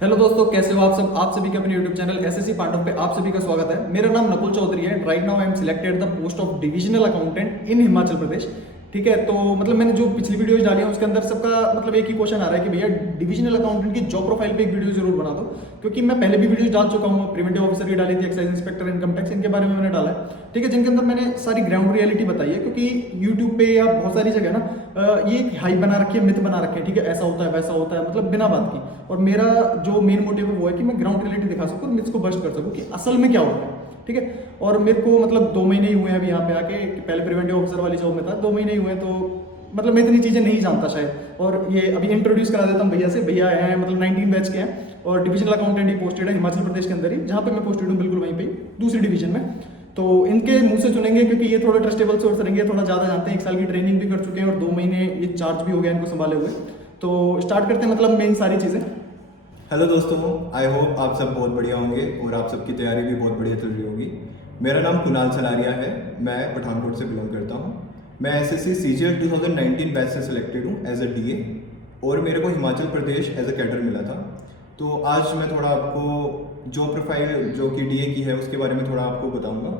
Hello दोस्तों, कैसे हो आप सभी के अपने YouTube channel SSC part of पे आप सभी का स्वागत है। मेरा नाम नकुल चौधरी है। Right now I am selected the post of divisional accountant in Himachal Pradesh. ठीक है, तो मतलब मैंने जो पिछली वीडियोज डाली है उसके अंदर सबका मतलब एक ही क्वेश्चन आ रहा है कि भैया डिविजनल अकाउंटेंट की जॉब प्रोफाइल पे एक वीडियो जरूर बना दो, क्योंकि मैं पहले भी वीडियोज डाल चुका हूँ। प्रिवेंटिव ऑफिसर की डाली थी, एक्साइज इंस्पेक्टर, इनकम टैक्स, इनके बारे में मैंने डाला है। ठीक है, जिनके अंदर मैंने सारी ग्राउंड रियलिटी बताई है, क्योंकि यूट्यूब पे या बहुत सारी जगह ना ये हाइप बना रखी है, मिथ बना रखे हैं। ठीक है, ऐसा होता है वैसा होता है, मतलब बिना बात की। और मेरा जो मेन मोटिव है वो है कि मैं ग्राउंड रियलिटी दिखा सकूँ और मिथ्स को बस्ट कर सकूँ कि असल में क्या होता है। ठीक है, और मेरे को मतलब 2 महीने ही हुए हैं अभी यहाँ पे आके। पहले प्रिवेंटिव ऑफिसर वाली जॉब में था, 2 महीने ही हुए, तो मतलब मैं इतनी चीज़ें नहीं जानता शायद। और ये अभी इंट्रोड्यूस करा देता हूँ भैया से। भैया हैं मतलब 19 बैच के हैं और डिविजनल अकाउंटेंट ही पोस्टेड है हिमाचल प्रदेश के अंदर ही, जहाँ पे मैं पोस्टेड हूँ बिल्कुल वहीं पे दूसरी डिवीजन में। तो इनके मुंह से सुनेंगे, क्योंकि ये थोड़ा ट्रस्टेबल सोर्स रहेंगे, थोड़ा ज़्यादा जानते हैं। 1 साल की ट्रेनिंग भी कर चुके हैं और 2 महीने ये चार्ज भी हो गया इनको संभाले हुए। तो स्टार्ट करते हैं मतलब मेन सारी चीज़ें। हेलो दोस्तों, आई होप आप सब बहुत बढ़िया होंगे और आप सबकी तैयारी भी बहुत बढ़िया चल रही होगी। मेरा नाम कुणाल सलारिया है, मैं पठानकोट से बिलोंग करता हूँ। मैं एसएससी सीजीएल 2019 बैच से सिलेक्टेड हूँ एज अ डीए और मेरे को Himachal Pradesh as a cadre मिला था। तो आज मैं थोड़ा आपको जॉब प्रोफाइल जो कि डीए की है उसके बारे में थोड़ा आपको बताऊँगा।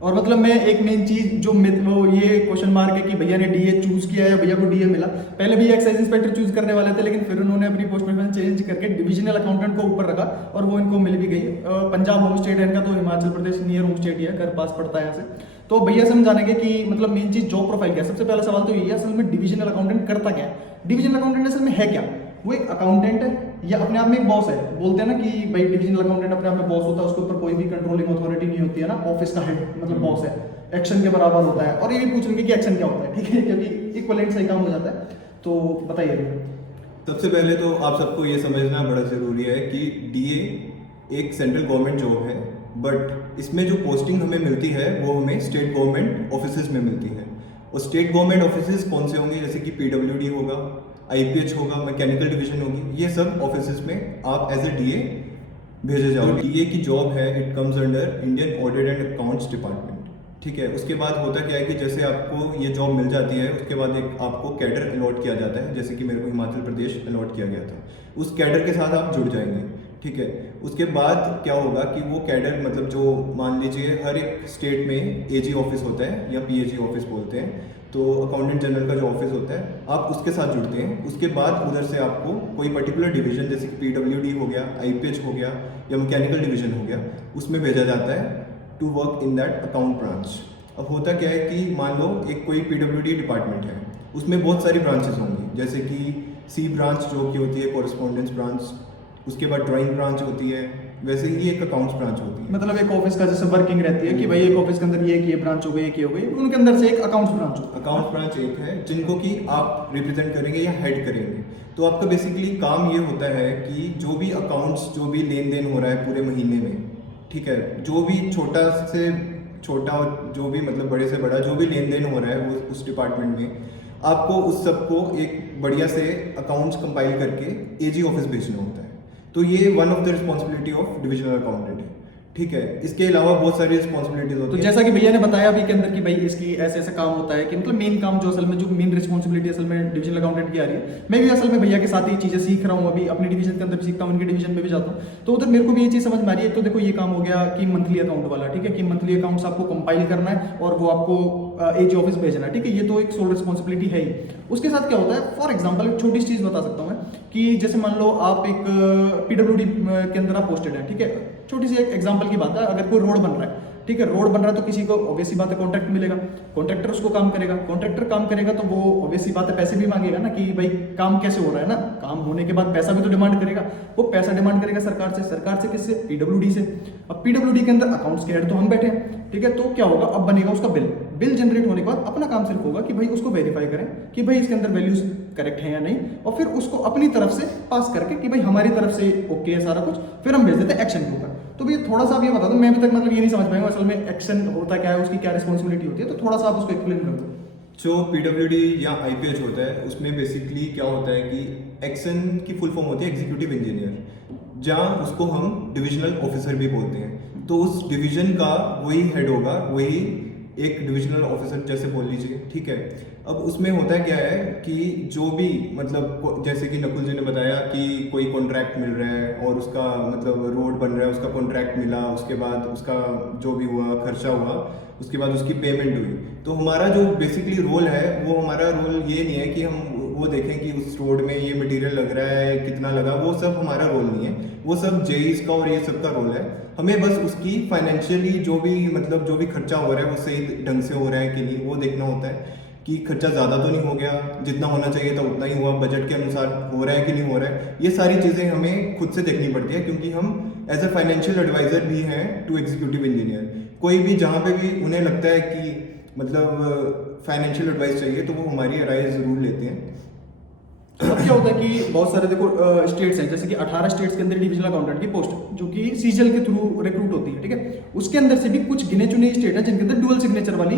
और मतलब मैं एक मेन चीज जो वो ये क्वेश्चन मार्क है कि भैया ने डीए चूज किया या भैया को डीए मिला। पहले भी एक्साइज इंस्पेक्टर चूज करने वाले थे, लेकिन फिर उन्होंने अपनी पोस्ट प्रेफरेंस चेंज करके डिविजनल अकाउंटेंट को ऊपर रखा और वो इनको मिल भी गई। पंजाब होम स्टेट है इनका, तो Himachal Pradesh near home state ही है, घर पास पड़ता है यहाँ से। तो भैया से हम जानेंगे कि मतलब मेन चीज जॉब प्रोफाइल क्या है। सबसे पहला सवाल तो यही है, असल में डिविजनल अकाउंटेंट करता क्या है। डिविजनल अकाउंटेंट असल में है क्या? वो एक अकाउंटेंट है या अपने आप में एक बॉस है। बोलते हैं ना कि भाई डिविजनल अकाउंटेंट अपने आप में बॉस होता है, उसके ऊपर कोई भी कंट्रोलिंग अथॉरिटी नहीं होती है ना, ऑफिस का हेड मतलब बॉस है, एक्शन के बराबर होता है। और ये भी पूछ लेंगे कि एक्शन क्या होता है, ठीक है, क्योंकि इक्वलेंट सही काम हो जाता है। तो बताइए। सबसे पहले तो आप सबको ये समझना बड़ा ज़रूरी है कि डीए एक सेंट्रल गवर्नमेंट जॉब है, बट इसमें जो पोस्टिंग हमें मिलती है वो हमें स्टेट गवर्नमेंट ऑफिसेज में मिलती है। और स्टेट गवर्नमेंट ऑफिसेज कौन से होंगे, जैसे कि पीडब्ल्यूडी होगा, आईपीएच होगा, मैकेनिकल डिवीजन होगी, ये सब ऑफिसेज में आप एज ए डीए भेजे जाओगे। डीए की जॉब है, it comes under Indian audit and accounts department. ठीक है, उसके बाद होता क्या है कि जैसे आपको ये जॉब मिल जाती है उसके बाद एक आपको कैडर अलॉट किया जाता है, जैसे कि मेरे को हिमाचल प्रदेश अलॉट किया गया था। उस कैडर के साथ आप जुड़ जाएंगे। ठीक है, उसके बाद क्या होगा कि वो कैडर मतलब जो मान लीजिए हर एक स्टेट में एजी ऑफिस होता है या पीएजी ऑफिस बोलते हैं, तो अकाउंटेंट जनरल का जो ऑफिस होता है आप उसके साथ जुड़ते हैं। उसके बाद उधर से आपको कोई पर्टिकुलर डिवीजन जैसे कि पीडब्ल्यूडी हो गया, आईपीएच हो गया या मैकेनिकल डिवीजन हो गया, उसमें भेजा जाता है to work in that account branch. अब होता क्या है कि मान लो एक कोई पीडब्ल्यूडी डिपार्टमेंट है, उसमें बहुत सारी ब्रांचेस होंगी, जैसे कि सी ब्रांच जो कि होती है कोरिस्पोंडेंस ब्रांच, उसके बाद ड्राइंग ब्रांच होती है, वैसे ही एक अकाउंट्स ब्रांच होती है। मतलब एक ऑफिस का जैसे वर्किंग रहती है कि भाई एक ऑफिस के अंदर ये ब्रांच हो गई, एक ये हो गई, उनके अंदर से एक अकाउंट्स ब्रांच हो। अकाउंट ब्रांच एक है जिनको कि आप रिप्रेजेंट करेंगे या हेड करेंगे। तो आपका बेसिकली काम ये होता है कि जो भी अकाउंट्स, जो भी लेन देन हो रहा है पूरे महीने में, ठीक है, जो भी छोटा से छोटा और जो भी मतलब बड़े से बड़ा जो भी लेन देन हो रहा है वो उस डिपार्टमेंट में आपको उस सबको एक बढ़िया से अकाउंट्स कंपाइल करके एजी ऑफिस भेजना होता है। तो ये one of the responsibility of divisional accountant है। ठीक है, इसके अलावा बहुत सारी रिस्पॉन्सिबिलिटीज होती तो है। जैसा कि भैया ने बताया अभी के अंदर कि भाई इसकी ऐसे ऐसे काम होता है कि मतलब मेन काम जो असल में जो मेन रिस्पॉन्सिबिलिटी असल में डिविजनल अकाउंटेंट की आ रही है। मैं भी असल में भैया के साथ ही चीजें सीख रहा हूँ, अभी अपनी डिवीजन के अंदर भी सीखता हूँ, उनके डिवीजन में भी जाता हूँ। तो उधर मेरे को भी ये चीज समझ में आ रही है। तो देखो ये काम हो गया कि मंथली अकाउंट वाला, ठीक है, कि मंथली अकाउंट्स आपको कंपाइल करना है और वो आपको एजी ऑफिस भेजना है। ठीक है, ये तो एक सोल रिस्पॉन्सिबिलिटी है ही। उसके साथ क्या होता है, फॉर एग्जाम्पल एक छोटी सी चीज बता सकता हूँ मैं कि जैसे मान लो आप एक पीडब्ल्यूडी के अंदर आप पोस्टेड है। ठीक है, छोटी सी एक एग्जांपल की बात है, अगर कोई रोड बन रहा है, ठीक है, रोड बन रहा है तो किसी को ऑब्वियस सी बात है कॉन्ट्रैक्ट मिलेगा, कॉन्ट्रैक्टर उसको काम करेगा, कॉन्ट्रैक्टर काम करेगा तो वो ऑब्वियस सी बात है पैसे भी मांगेगा ना कि भाई काम कैसे हो रहा है ना, काम होने के बाद पैसा भी तो डिमांड करेगा। वो पैसा डिमांड करेगा सरकार से किससे? पीडब्ल्यूडी से। अब पीडब्ल्यूडी के अंदर अकाउंट्स के हेड तो हम बैठे हैं, ठीक है, तो क्या होगा, अब बनेगा उसका बिल जनरेट होने के बाद अपना काम सिर्फ होगा कि भाई उसको वेरीफाई करें कि भाई इसके अंदर वैल्यूज करेक्ट है या नहीं, और फिर उसको अपनी तरफ से पास करके कि भाई हमारी तरफ से ओके है सारा कुछ, फिर हम भेज देते हैं एक्शन के ऊपर। तो भैया थोड़ा सा आप ये बता दो, मैं अभी तक मतलब ये नहीं समझ पाया असल में एक्शन होता क्या है, उसकी क्या रिस्पॉन्सिबिलिटी होती है, तो थोड़ा सा आप उसको एक्सप्लेन कर दो। जो पीडब्ल्यूडी या आईपीएच होता है उसमें बेसिकली क्या होता है कि एक्शन की फुल फॉर्म होती है एग्जीक्यूटिव इंजीनियर, जहाँ उसको हम डिविजनल ऑफिसर भी बोलते हैं। तो उस डिवीजन का वही हेड होगा, वही एक डिविजनल ऑफिसर जैसे बोल लीजिए, ठीक है। अब उसमें होता है क्या है कि जो भी मतलब जैसे कि नकुल जी ने बताया कि कोई कॉन्ट्रैक्ट मिल रहा है और उसका मतलब रोड बन रहा है, उसका कॉन्ट्रैक्ट मिला, उसके बाद उसका जो भी हुआ खर्चा हुआ, उसके बाद उसकी पेमेंट हुई। तो हमारा जो बेसिकली रोल है वो हमारा रोल ये नहीं है कि हम वो देखें कि उस रोड में ये मटेरियल लग रहा है कितना लगा, वो सब हमारा रोल नहीं है, वो सब जेईस का और ये सब का रोल है। हमें बस उसकी फाइनेंशियली जो भी मतलब जो भी खर्चा हो रहा है वो सही ढंग से हो रहा है कि नहीं, वो देखना होता है कि खर्चा ज़्यादा तो नहीं हो गया, जितना होना चाहिए था उतना ही हुआ, बजट के अनुसार हो रहा है कि नहीं हो रहा है। ये सारी चीज़ें हमें खुद से देखनी पड़ती है, क्योंकि हम एज अ फाइनेंशियल एडवाइज़र भी हैं टू एग्जीक्यूटिव इंजीनियर। कोई भी जहाँ पे भी उन्हें लगता है कि मतलब फाइनेंशियल एडवाइस चाहिए तो वो हमारी राय ज़रूर लेते हैं। अब क्या होता है कि बहुत सारे देखो स्टेट्स हैं, जैसे कि 18 स्टेट्स के अंदर डिविजनल अकाउंटेंट की पोस्ट जो कि सीजीएल के थ्रू रिक्रूट होती है, ठीक है। उसके अंदर से भी कुछ गिने चुने स्टेट हैं जिनके अंदर डुअल सिग्नेचर वाली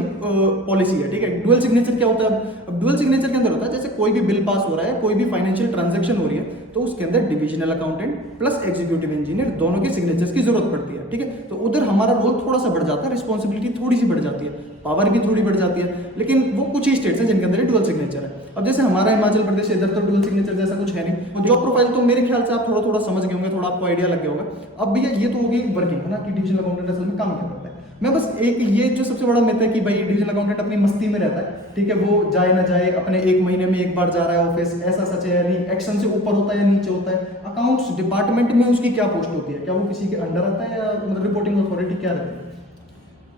पॉलिसी है, ठीक है। डुअल सिग्नेचर क्या होता है? अब डुअल सिग्नेचर के अंदर होता है जैसे कोई भी बिल पास हो रहा है, कोई भी फाइनेंशियल ट्रांजेक्शन हो रही है, तो उसके अंदर divisional accountant plus executive engineer दोनों के सिग्नेचर्स की जरूरत पड़ती है, ठीक है। तो उधर हमारा रोल थोड़ा सा बढ़ जाता है, रिस्पॉन्सिबिलिटी थोड़ी सी बढ़ जाती है, पावर भी थोड़ी बढ़ जाती है, लेकिन वो कुछ ही स्टेट्स हैं जिनके अंदर डुअल सिग्नेचर है। अब जैसे हमारा हिमाचल प्रदेश, इधर तो डुअल सिग्नेचर जैसा कुछ है नहीं। और जॉब प्रोफाइल तो मेरे ख्याल से आप थोड़ा थोड़ा समझ गए होंगे, थोड़ा आपको आइडिया लग गया होगा। अब भैया ये तो हो गई वर्किंग है ना, कि डिविजनल अकाउंटेंट असल में काम क्या करता है। मैं बस एक ये जो सबसे बड़ा मिथ है कि भाई डिविजनल अकाउंटेंट अपनी मस्ती में रहता है, ठीक है, वो जाए ना जाए अपने 1 महीने में एक बार जा रहा है ऑफिस, ऐसा सच है या नहीं? एक्शन से ऊपर होता है या नीचे होता है? अकाउंट्स डिपार्टमेंट में उसकी क्या पोस्ट होती है? क्या वो किसी के अंडर आता है या मतलब रिपोर्टिंग अथॉरिटी क्या रहती है?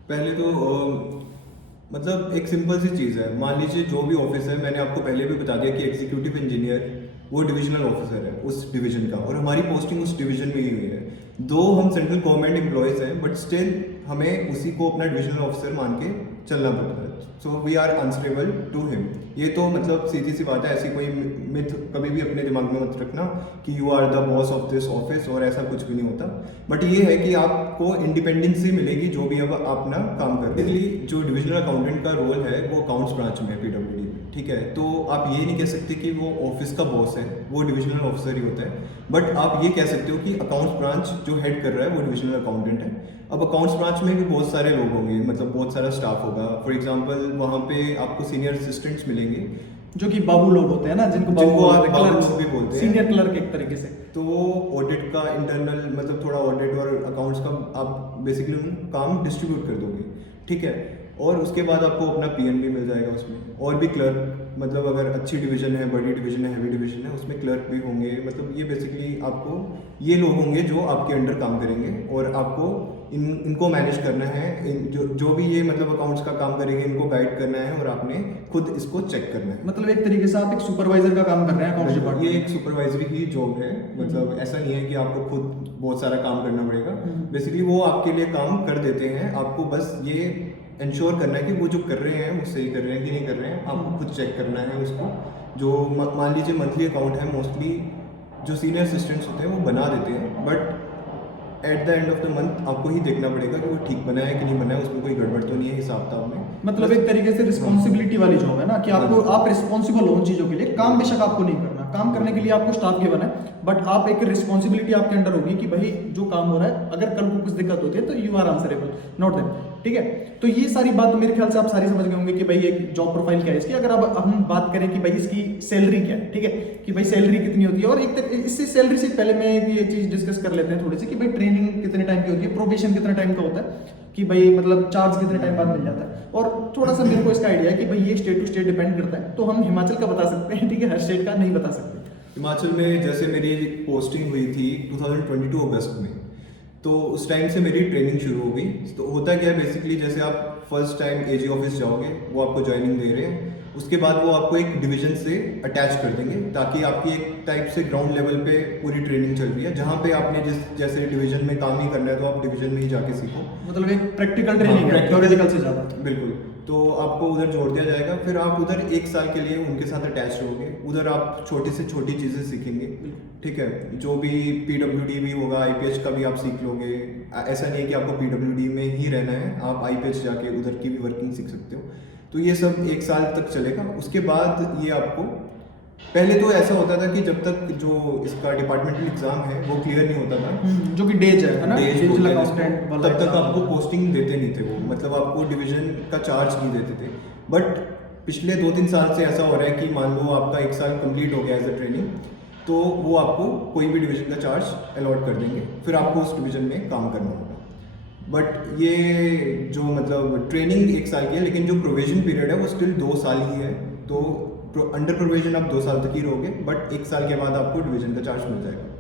पहले तो मतलब एक सिंपल सी चीज़ है, मान लीजिए जो भी ऑफिस है, मैंने आपको पहले भी बता दिया कि एग्जीक्यूटिव इंजीनियर वो डिविजनल ऑफिसर है उस डिवीजन का, और हमारी पोस्टिंग उस डिवीजन में ही हुई है। दो हम सेंट्रल गवर्नमेंट एम्प्लॉयज़ हैं, बट स्टिल हमें उसी को अपना डिविजनल ऑफिसर मान के चलना पड़ता है। So we are answerable to him. ये तो मतलब सीधी सी बात है, ऐसी कोई मिथ कभी भी अपने दिमाग में मत रखना कि you are the boss of this office, और ऐसा कुछ भी नहीं होता। बट ये है कि आपको इंडिपेंडेंसी मिलेगी जो भी अब आप अपना काम करते हैं। जो डिविजनल अकाउंटेंट का रोल है वो अकाउंट्स ब्रांच में है PWD में, ठीक है। तो आप ये नहीं कह सकते कि वो ऑफिस का बॉस है, वो डिविजनल ऑफिसर ही होता है। बट आप ये कह सकते हो कि अकाउंट्स ब्रांच जो हेड कर रहा है वो डिविजनल अकाउंटेंट है। अब अकाउंट्स ब्रांच में भी बहुत सारे लोग होंगे, मतलब बहुत सारा स्टाफ होगा। फॉर एग्जांपल वहाँ पे आपको सीनियर असिस्टेंट्स मिलेंगे जो कि बाबू लोग होते हैं ना, जिनको आप बाबू बाबू भी बोलते हैं, सीनियर क्लर्क एक तरीके से। तो वो ऑडिट का इंटरनल मतलब थोड़ा ऑडिट और अकाउंट्स का आप बेसिकली काम डिस्ट्रीब्यूट कर दोगे, ठीक है। और उसके बाद आपको अपना PN भी मिल जाएगा उसमें, और भी क्लर्क, मतलब अगर अच्छी डिवीजन है, बड़ी डिवीजन है, हैवी डिवीजन है, उसमें क्लर्क भी होंगे। मतलब ये बेसिकली आपको ये लोग होंगे जो आपके अंडर काम करेंगे, और आपको इनको मैनेज करना है। जो भी ये मतलब अकाउंट्स का काम करेंगे इनको गाइड करना है, और आपने खुद इसको चेक करना है। मतलब एक तरीके से आप एक सुपरवाइजर का काम कर रहे हैं अकाउंट्स ये डिपार्टमेंट। एक सुपरवाइजरी ही जॉब है, मतलब ऐसा नहीं है कि आपको खुद बहुत सारा काम करना पड़ेगा। बेसिकली वो आपके लिए काम कर देते हैं, आपको बस ये इंश्योर करना है कि वो जो कर रहे हैं वो सही कर रहे हैं कि नहीं कर रहे हैं, आपको खुद चेक करना है उसको। जो मान लीजिए मंथली अकाउंट है, मोस्टली जो सीनियर असिस्टेंट्स होते हैं वो बना देते हैं, but at the end of the month आपको ही देखना पड़ेगा कि वो ठीक बना है कि नहीं बना है, उसमें कोई गड़बड़ तो नहीं है हिसाब किताब में। मतलब एक तरीके से रिस्पॉन्सिबिलिटी वाली जॉब है ना, कि आपको आप रिस्पॉन्सिबल हो उन चीजों के लिए। काम बेशक आपको नहीं करना, काम करने के लिए आपको स्टाफ गिवन है, बट आप एक रिस्पॉन्सिबिलिटी आपके अंडर होगी कि भाई जो काम हो रहा है, अगर कल को कुछ दिक्कत होती है तो you are answerable, not them, ठीक है। तो ये सारी बात मेरे ख्याल से आप सारी समझ गए होंगे कि भाई एक जॉब प्रोफाइल क्या है इसकी। अगर अब हम बात करें कि भाई इसकी सैलरी क्या है, ठीक है, कि भाई सैलरी कितनी होती है, और एक इससे सैलरी से पहले मैं ये चीज डिस्कस कर लेते हैं थोड़ी सी कि भाई ट्रेनिंग कितने टाइम की होती है, प्रोबेशन कितना टाइम का होता है, कि भाई मतलब चार्ज कितने टाइम बाद मिल जाता है। और थोड़ा सा मेरे को इसका आइडिया है कि भाई ये स्टेट टू स्टेट डिपेंड करता है, तो हम हिमाचल का बता सकते हैं, ठीक है, हर स्टेट का नहीं बता सकते। हिमाचल में जैसे मेरी पोस्टिंग हुई थी 2022 अगस्त में, तो उस टाइम से मेरी ट्रेनिंग शुरू हो गई। तो होता क्या है बेसिकली, जैसे आप फर्स्ट टाइम AG ऑफिस जाओगे, वो आपको ज्वाइनिंग दे रहे हैं, उसके बाद वो आपको एक डिवीजन से अटैच कर देंगे, ताकि आपकी एक टाइप से ग्राउंड लेवल पे पूरी ट्रेनिंग चल रही है, जहाँ पे आपने जैसे डिवीजन में काम ही करना है तो आप डिवीजन में ही जाके सीखो। मतलब एक प्रैक्टिकल ट्रेनिंग है, थ्योरेटिकल से ज़्यादा। बिल्कुल। तो आपको उधर जोड़ दिया जाएगा, फिर आप उधर 1 साल के लिए उनके साथ अटैच रहोगे। उधर आप छोटी से छोटी चीज़ें सीखेंगे, ठीक है। जो भी PWD भी होगा, IPH का भी आप सीख लोगे। ऐसा नहीं है कि आपको PWD में ही रहना है, आप IPH जाके उधर की भी वर्किंग सीख सकते हो। तो ये सब 1 साल तक चलेगा। उसके बाद ये आपको पहले तो ऐसा होता था कि जब तक जो इसका डिपार्टमेंटल एग्जाम है वो क्लियर नहीं होता था, जो कि डेज है ना, डेज डिविजनल होता है अकाउंटेंट जिसको, वाला तब तक exam। आपको पोस्टिंग देते नहीं थे वो, मतलब आपको डिवीजन का चार्ज नहीं देते थे। बट पिछले 2-3 साल से ऐसा हो रहा है कि मान लो आपका 1 साल कंप्लीट हो गया एज अ ट्रेनिंग, तो वो आपको कोई भी डिवीजन का चार्ज अलॉट कर देंगे, फिर आपको उस डिवीजन में काम करना होगा। बट ये जो मतलब ट्रेनिंग 1 साल की है, लेकिन जो प्रोविजन पीरियड है वो स्टिल 2 साल ही है। तो अंडर प्रोविजन आप 2 साल तक ही रहोगे, बट 1 साल के बाद आपको डिवीजन का चार्ज मिल जाएगा।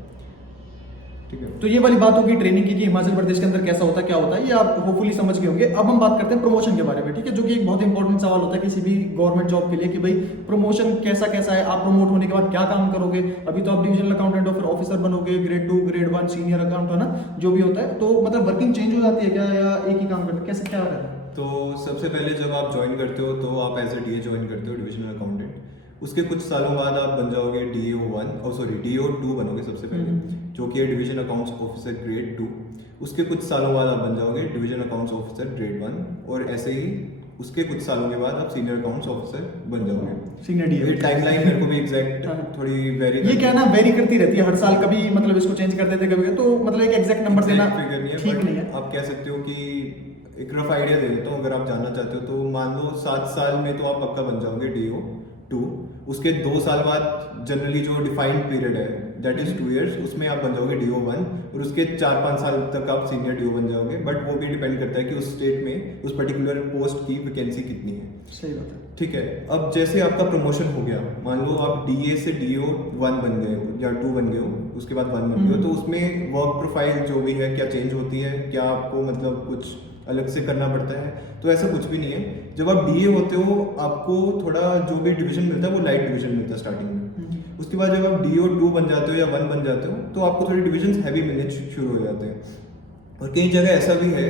ठीक है। तो ये वाली बात होगी ट्रेनिंग की कि हिमाचल प्रदेश के अंदर कैसा होता है क्या होता है, ये आप होपफुली समझ गए होंगे। अब हम बात करते हैं प्रमोशन के बारे में, ठीक है, जो कि एक बहुत इंपॉर्टेंट सवाल होता है किसी भी गवर्नमेंट जॉब के लिए कि भाई प्रमोशन कैसा कैसा है, आप प्रमोट होने के बाद क्या काम करोगे। अभी तो आप डिविजनल अकाउंटेंट और फिर ऑफिसर बनोगे, ग्रेड 2 ग्रेड 1 सीनियर अकाउंट है ना, जो भी होता है। तो मतलब वर्किंग चेंज हो जाती है क्या, या एक ही काम करते हैं, कैसे क्या रहता है? तो सबसे पहले जब आप ज्वाइन करते हो तो आप एज ए डीए ज्वाइन करते हो, डिविजनल अकाउंटेंट। उसके कुछ सालों बाद आप बन जाओगे डीओ 2 बनोगे सबसे पहले, जो कि है डिवीजन अकाउंट्स ऑफिसर ग्रेड 2। उसके कुछ सालों बाद आप बन जाओगे डिवीजन अकाउंट्स ऑफिसर ग्रेड 1, और ऐसे ही उसके कुछ सालों के बाद आप सीनियर अकाउंट्स ऑफिसर बन जाओगे। सीनियर ये डीए टाइमलाइन मेरे को भी एग्जैक्ट थोड़ी वेरी ये क्या है ना, वेरी करती रहती है हर साल, कभी मतलब इसको चेंज कर देते कभी, तो मतलब एक एग्जैक्ट नंबर देना फिगर नहीं है, ठीक but नहीं है। आप कह सकते हो कि एक रफ आइडिया दे देता हूँ अगर आप जानना चाहते हो। तो मान लो 7 साल में तो आप पक्का बन जाओगे डीओ 2। उसके 2 साल बाद जनरली जो डिफाइंड पीरियड है दैट इज 2 इयर्स, उसमें आप बन जाओगे डीओ 1, और उसके 4-5 साल तक आप सीनियर डीओ बन जाओगे। बट वो भी डिपेंड करता है कि उस स्टेट में उस पर्टिकुलर पोस्ट की वैकेंसी कितनी है। सही बात है। ठीक है। अब जैसे आपका प्रमोशन हो गया, मान लो आप डीए से डीओ 1 बन गए हो या 2 बन गए हो, उसके बाद 1 बन गए हो, तो उसमें वर्क प्रोफाइल जो भी है क्या चेंज होती है, क्या आपको मतलब कुछ अलग से करना पड़ता है? तो ऐसा कुछ भी नहीं है। जब आप डीए होते हो आपको थोड़ा जो भी डिवीजन मिलता है वो लाइट डिवीजन मिलता है स्टार्टिंग में। उसके बाद जब आप डीओ 2 बन जाते हो या 1 बन जाते हो तो आपको थोड़े डिविजन हैवी मिलने शुरू हो जाते हैं। और कई जगह ऐसा भी है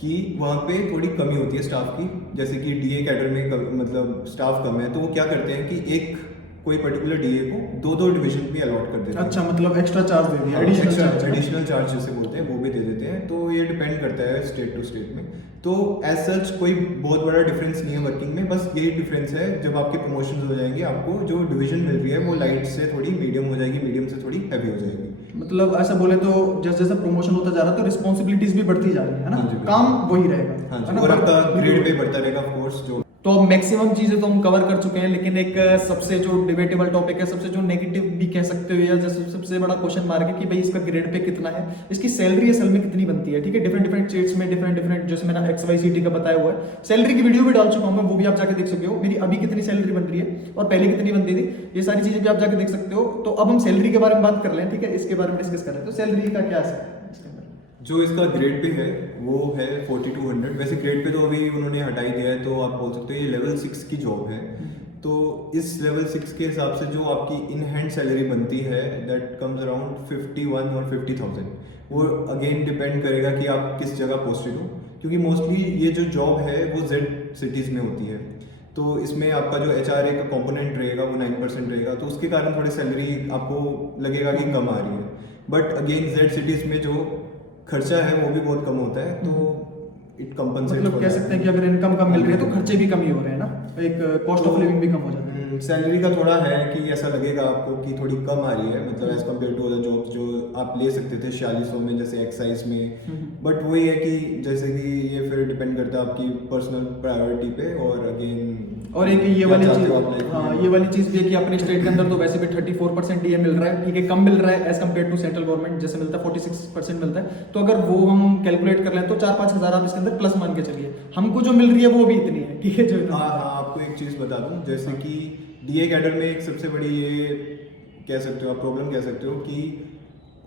कि वहाँ पे थोड़ी कमी होती है स्टाफ की, जैसे कि डीए कैडर में मतलब स्टाफ कम है, तो वो क्या करते हैं कि एक कोई पर्टिकुलर डीए को 2-2 डिवीजन में अलॉट कर देते हैं। अच्छा, मतलब एक्स्ट्रा चार्ज दे दिया, एडिशनल चार्ज जिसे बोलते हैं वो भी दे देते हैं। तो ये डिपेंड करता है स्टेट टू स्टेट में। तो एज सच कोई बहुत बड़ा डिफरेंस नहीं है वर्किंग में, बस यही डिफरेंस है जब आपके प्रमोशन हो जाएंगे आपको जो डिवीजन मिल रही है वो लाइट से थोड़ी मीडियम हो जाएगी, मीडियम से थोड़ी हैवी हो जाएगी। मतलब ऐसा बोले तो जैसे जैसे प्रमोशन होता जा रहा है तो रिस्पॉन्सिबिलिटीज भी बढ़ती जा रही है ना, हाँ जी, बिल्कुल। काम वही रहेगा, हाँ है जी, ना? और आपका ग्रेड पे बढ़ता रहेगा ऑफ कोर्स। जो तो अब मैक्सिमम चीजें तो हम कवर कर चुके हैं, लेकिन एक सबसे जो डिबेटेबल टॉपिक है, सबसे जो नेगेटिव भी कह सकते हो, या जैसे सबसे बड़ा क्वेश्चन मार्क है कि भाई इसका ग्रेड पे कितना है, इसकी सैलरी असल में कितनी बनती है। ठीक है, डिफरेंट डिफरेंट स्टेट्स में डिफरेंट डिफरेंट, जैसे मैंने XYCT का बताया हुआ है, सैलरी की वीडियो भी डाल चुका हूं मैं, वो भी आप जाके देख सकते हो। मेरी अभी कितनी सैलरी बन रही है और पहले कितनी बनती थी, ये सारी चीजें भी आप जाके देख सकते हो। तो अब हम सैलरी के बारे में बात कर लें, ठीक है, इसके बारे में डिस्कस कर रहे हैं। तो सैलरी का क्या असर है इसके अंदर? जो इसका ग्रेड पे है वो है 4200। वैसे ग्रेड पे तो अभी उन्होंने हटा ही दिया है, तो आप बोल सकते हो ये लेवल 6 की जॉब है। तो इस लेवल 6 के हिसाब से जो आपकी इन हैंड सैलरी बनती है दैट कम्स अराउंड 51 और 50,000। वो अगेन डिपेंड करेगा कि आप किस जगह पोस्टेड हो, क्योंकि मोस्टली ये जो जॉब है वो Z सिटीज़ में होती है। तो इसमें आपका जो HRA का कंपोनेंट रहेगा वो 9% रहेगा, तो उसके कारण थोड़ी सैलरी आपको लगेगा कि कम आ रही है। बट अगेन Z सिटीज़ में जो खर्चा है वो भी बहुत कम होता है, तो इट कंपनसेट। मतलब कह सकते हैं कि अगर इनकम कम मिल रही है तो खर्चे भी कम ही हो रहे हैं ना, एक कॉस्ट ऑफ लिविंग भी कम हो जाती है। सैलरी का थोड़ा है कि ऐसा लगेगा आपको कि थोड़ी कम आ रही है, मतलब as compare to other jobs जो आप ले सकते थे 4600 में, जैसे एक्साइज में। बट वही है कि जैसे कि ये फिर डिपेंड करता है आपकी पर्सनल प्रायोरिटी पे, और अगेन और एक ये वाली क्या चीज, चाहते हो आप life में। हाँ, ये वाली चीज भी है कि अपने स्टेट के अंदर तो वैसे भी 34% डीए मिल रहा है, ठीक है, कम मिल रहा है as compare to central government जैसे मिलता है 46% मिलता है। तो अगर वो हम कैलकुलेट कर लें तो 4-5 हज़ार आप इसके अंदर प्लस मान के चलिए, हमको जो मिल रही है वो भी इतनी है, ठीक है। जो हाँ हाँ, आपको एक चीज़ बता दूं, जैसे कि डीए कैडर में एक सबसे बड़ी ये कह सकते हो आप प्रॉब्लम कह सकते हो कि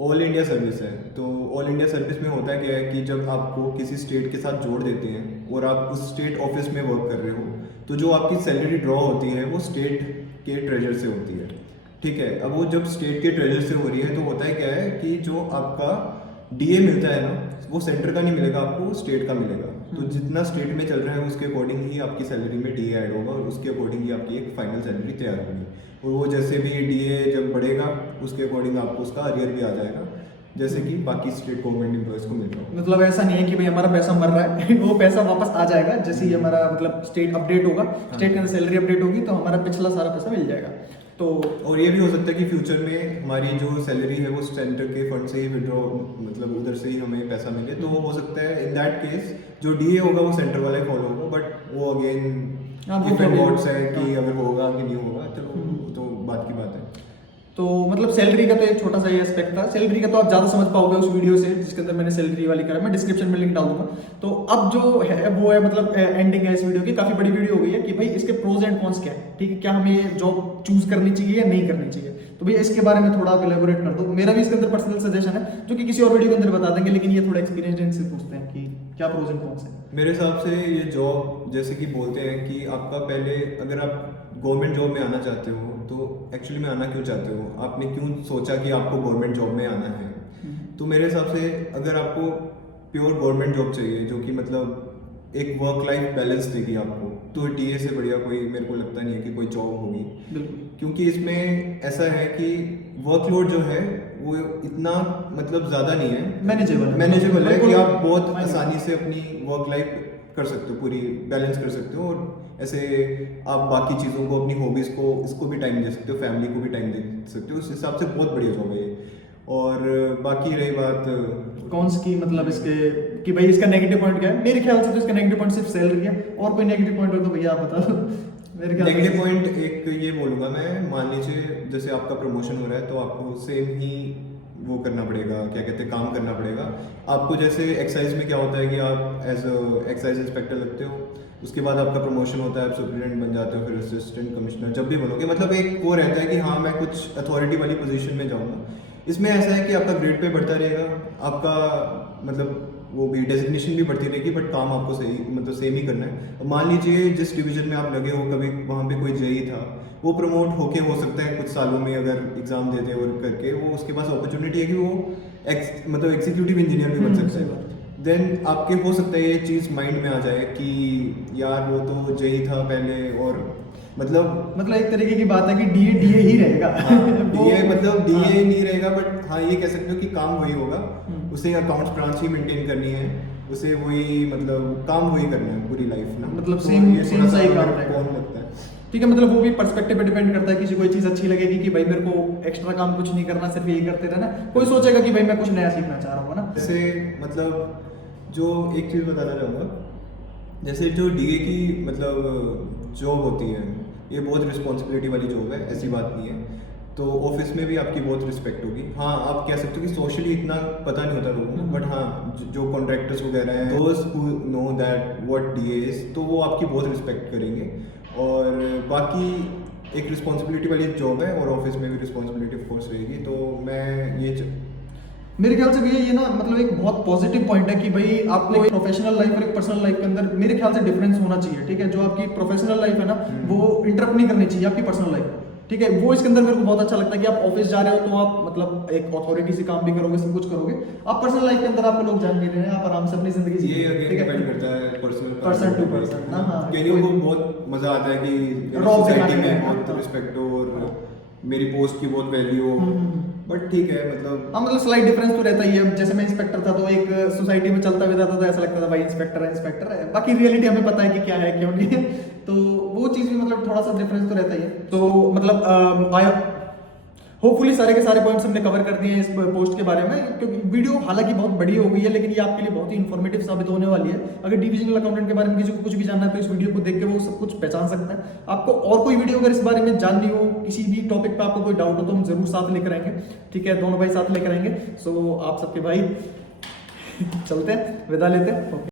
ऑल इंडिया सर्विस है। तो ऑल इंडिया सर्विस में होता क्या है कि जब आपको किसी स्टेट के साथ जोड़ देते हैं और आप उस स्टेट ऑफिस में वर्क कर रहे हो, तो जो आपकी सैलरी ड्रॉ होती है वो स्टेट के ट्रेजर से होती है। ठीक है, अब वो जब स्टेट के ट्रेजर से हो रही है तो होता है क्या है कि जो आपका डीए मिलता है ना वो सेंटर का नहीं मिलेगा, आपको स्टेट का मिलेगा। तो जितना स्टेट में चल रहा है उसके अकॉर्डिंग ही आपकी सैलरी में डीए ऐड होगा, और उसके अकॉर्डिंग ही आपकी एक फाइनल सैलरी तैयार होगी। और वो जैसे भी डीए जब बढ़ेगा उसके अकॉर्डिंग आपको उसका अरियर भी आ जाएगा, जैसे कि बाकी स्टेट गवर्नमेंट एम्प्लॉयज़ को मिल रहा है। मतलब ऐसा नहीं है कि भाई हमारा पैसा मर रहा है वो पैसा वापस आ जाएगा जैसे ही हमारा मतलब स्टेट अपडेट होगा, स्टेट के अंदर सैलरी अपडेट होगी तो हमारा पिछला सारा पैसा मिल जाएगा। तो और ये भी हो सकता है कि फ्यूचर में हमारी जो सैलरी है वो सेंटर के फंड से ही विड्रॉ, मतलब उधर से ही हमें पैसा मिले, तो हो सकता है इन दैट केस जो डीए होगा वो सेंटर वाला ही फॉलो होगा, बट वो अगेन हाँ, वो डिफरेंट तो वॉट्स है कि हाँ। अगर होगा कि नहीं होगा, चलो वो तो बात की बात है। तो मतलब सैलरी का तो एक छोटा सा ये एस्पेक्ट था। सैलरी का तो आप ज़्यादा समझ पाओगे उस वीडियो से जिसके अंदर मैंने सैलरी वाली करा, मैं डिस्क्रिप्शन में लिंक डाल दूंगा। तो अब जो है वो है मतलब एंडिंग है इस वीडियो की, काफ़ी बड़ी वीडियो हो गई है कि भाई इसके प्रोज एंड कॉन्स क्या है, ठीक है, क्या हमें ये जॉब चूज करनी चाहिए या नहीं करनी चाहिए। तो भैया इसके बारे में थोड़ा आप एलेबोरेट कर दो। मेरा भी इसके अंदर पर्सनल सजेशन है जो कि किसी और वीडियो के अंदर बता देंगे, लेकिन ये थोड़ा एक्सपीरियंस से पूछते हैं कि क्या प्रोज एंड कॉन्स है। मेरे हिसाब से ये जॉब जैसे कि बोलते हैं कि आपका पहले अगर आप गवर्नमेंट जॉब में आना चाहते हो तो एक्चुअली में आना क्यों चाहते हो, आपने क्यों सोचा कि आपको गवर्नमेंट जॉब में आना है। तो मेरे हिसाब से अगर आपको प्योर गवर्नमेंट जॉब चाहिए जो कि मतलब एक वर्क लाइफ बैलेंस देगी आपको, तो डीए से बढ़िया कोई मेरे को लगता नहीं है कि कोई जॉब होगी। बिल्कुल, क्योंकि इसमें ऐसा है कि वर्कलोड जो है वो इतना मतलब ज़्यादा नहीं है, मैनेजेबल है कि आप बहुत आसानी से अपनी वर्क लाइफ कर सकते हो, पूरी बैलेंस कर सकते हो, और ऐसे आप बाकी चीज़ों को, अपनी हॉबीज़ को, इसको भी टाइम दे सकते हो, फैमिली को भी टाइम दे सकते हो। उस हिसाब से बहुत बढ़िया जॉब है ये। और बाकी रही बात कॉन्स की, मतलब इसके कि भाई इसका नेगेटिव पॉइंट क्या है, मेरे ख्याल से तो इसका नेगेटिव पॉइंट सिर्फ सैलरी है। और कोई नेगेटिव पॉइंट हो तो भैया आप बता दो। मेरे ख्याल नेगेटिव पॉइंट एक ये बोलूँगा मैं, मान लीजिए जैसे आपका प्रमोशन हो रहा है तो आपको सेम ही वो करना पड़ेगा, क्या कहते हैं, काम करना पड़ेगा आपको। जैसे एक्साइज में क्या होता है कि आप एज एक्साइज इंस्पेक्टर लगते हो, उसके बाद आपका प्रमोशन होता है, आप सुप्रिटेंडेंट बन जाते हो, फिर असिस्टेंट कमिश्नर जब भी बनोगे, मतलब एक वो रहता है कि हाँ मैं कुछ अथॉरिटी वाली पोजीशन में जाऊँगा। इसमें ऐसा है कि आपका ग्रेड पे बढ़ता रहेगा, आपका मतलब वो भी डेजिग्नेशन भी बढ़ती रहेगी, बट काम आपको सही मतलब सेम ही करना है। अब मान लीजिए जिस डिवीजन में आप लगे हो, कभी वहाँ पे कोई जेई था, वो प्रमोट होके हो सकता है कुछ सालों में, अगर एग्जाम देते और करके वो उसके पास अपॉर्चुनिटी है कि वो मतलब एग्जीक्यूटिव इंजीनियर भी बन सकता है। देन आपके हो सकता है ये चीज़ माइंड में आ जाए कि यार वो तो जेई था पहले, और मतलब एक तरीके की बात है कि डीए डीए ही रहेगा। डीए मतलब डीए हाँ। नहीं रहेगा, बट हाँ ये कह सकते हो कि काम वही होगा, उसे अकाउंट्स ब्रांच ही मेंटेन करनी है, उसे वही मतलब काम वही करना है पूरी लाइफ ना, मतलब तो सेम ये सेम थोड़ा सा सही काम मेरे को रहेगा। कौन लगता है। ठीक है, मतलब वो भी पर्सपेक्टिव पे डिपेंड करता है। किसी को चीज़ अच्छी लगेगी कि भाई मेरे को एक्स्ट्रा काम कुछ नहीं करना, सिर्फ यही करते रहना। कोई सोचेगा कि भाई मैं कुछ नया सीखना चाह रहा हूँ ना। जैसे मतलब जो एक चीज़ बताना चाहूँगा, जैसे जो डीए की मतलब जॉब होती है, ये बहुत रिस्पॉन्सिबिलिटी वाली जॉब है, ऐसी बात नहीं है। तो ऑफिस में भी आपकी बहुत रिस्पेक्ट होगी। हाँ आप कह सकते हो कि सोशली इतना पता नहीं होता लोगों को, बट हाँ जो कॉन्ट्रैक्टर्स वगैरह हैं, those who know that what DA is, तो वो आपकी बहुत रिस्पेक्ट करेंगे। और बाकी एक रिस्पॉन्सिबिलिटी वाली जॉब है, और ऑफिस में भी रिस्पॉन्सिबिलिटी ऑफ कोर्स रहेगी। तो मैं ये मेरे ख्याल से भैया ये ना मतलब एक बहुत पॉजिटिव पॉइंट है कि भाई आपको एक प्रोफेशनल लाइफ और एक पर्सनल लाइफ के अंदर मेरे ख्याल से डिफरेंस होना चाहिए। ठीक है, जो आपकी प्रोफेशनल लाइफ है ना वो इंटरप्ट नहीं करनी चाहिए आपकी पर्सनल लाइफ। ठीक है, वो इसके अंदर मेरे को बहुत अच्छा लगता है कि आप ऑफिस जा रहे हो तो आप मतलब एक अथॉरिटी से काम भी करोगे, सब कुछ करोगे। आप पर्सनल लाइफ के अंदर आपको लोग जान भी रहे हैं, आप आराम से अपनी जिंदगी ये जिए। ठीक डिपेंड है, करता है पर्सन टू पर्सन। हाँ, कईयों को बहुत मजा आता है कि रॉब सोसाइटी दिखाने में में, बहुत हाँ। रिस्पेक्ट हो और मेरी पोस्ट की बहुत वैल्यू हो, बट ठीक है मतलब हाँ मतलब स्लाइट डिफरेंस तो रहता ही है। अब जैसे मैं इंस्पेक्टर था तो एक सोसाइटी में चलता भी रहता था, ऐसा लगता था भाई इंस्पेक्टर है, बाकी रियलिटी हमें पता है कि क्या है क्यों नहीं है। तो वो चीज़ भी मतलब थोड़ा सा डिफरेंस तो रहता ही है। तो मतलब होपफुली सारे के सारे पॉइंट्स हमने कवर कर दिए हैं इस पोस्ट के बारे में, क्योंकि वीडियो हालांकि बहुत बड़ी हो गई है लेकिन ये आपके लिए बहुत ही इन्फॉर्मेटिव साबित होने वाली है। अगर डिविजनल अकाउंटेंट के बारे में किसी को कुछ भी जानना है तो इस वीडियो को देख के वो सब कुछ पहचान सकता है। आपको और कोई वीडियो अगर इस बारे में जाननी हो, किसी भी टॉपिक पे आपको कोई डाउट हो तो हम जरूर साथ लेकर आएंगे। ठीक है, दोनों भाई साथ लेकर आएंगे। सो आप सबके भाई चलते हैं, विदा लेते हैं। ओके।